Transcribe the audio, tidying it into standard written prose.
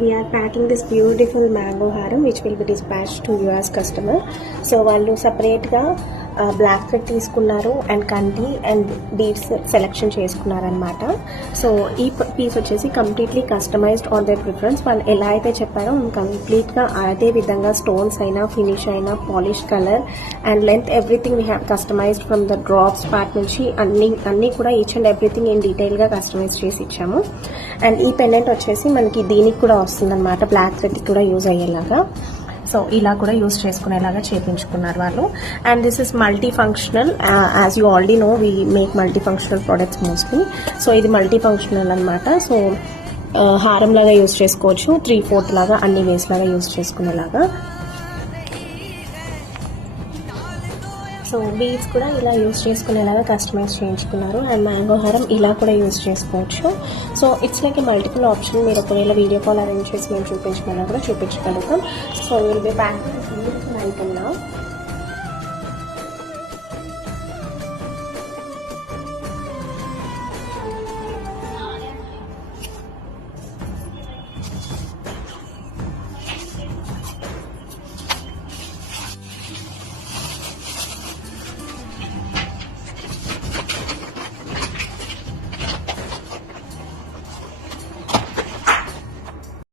we are packing this beautiful mango haram which will be dispatched to yours customer. So వాళ్ళు సపరేట్గా black thread తీసుకున్నారు and కంటి and beads selection చేసుకున్నారనమాట. So ఈ piece వచ్చేసి completely customized on their preference. వాళ్ళు ఎలా అయితే చెప్పారో కంప్లీట్గా అదే విధంగా స్టోన్స్ అయినా ఫినిష్ అయినా polish colour and length everything we have customized from the drops part నుంచి అన్నీ కూడా ఈచ్ అండ్ ఎవ్రీథింగ్ ఇన్ డీటెయిల్గా కస్టమైజ్ చేసి ఇచ్చాము. అండ్ ఈ పెండెంట్ వచ్చేసి మనకి దీనికి కూడా వస్తుందన్నమాట, బ్లాక్ థ్రెడ్కి కూడా యూజ్ అయ్యేలాగా. సో ఇలా కూడా యూజ్ చేసుకునేలాగా చేయించుకున్నారు వాళ్ళు. And this is multi functional, as you already know we make multi functional products mostly. So ఇది మల్టీ ఫంక్షనల్ అనమాట. సో హారం లాగా యూజ్ చేసుకోవచ్చు, 3/4 లాగా అన్ని వేస్ లాగా యూజ్ చేసుకునేలాగా. సో బీడ్స్ కూడా ఇలా యూజ్ చేసుకునేలాగా కస్టమైజ్ చేయించుకున్నారు. అండ్ మ్యాంగో హారం ఇలా కూడా యూజ్ చేసుకోవచ్చు. So it's like a multiple option. మీరు ఒకవేళ వీడియో కాల్ అరేంజ్ చేసి మేము చూపించమన్నా కూడా చూపించగలుగుతాం. So will be back item now.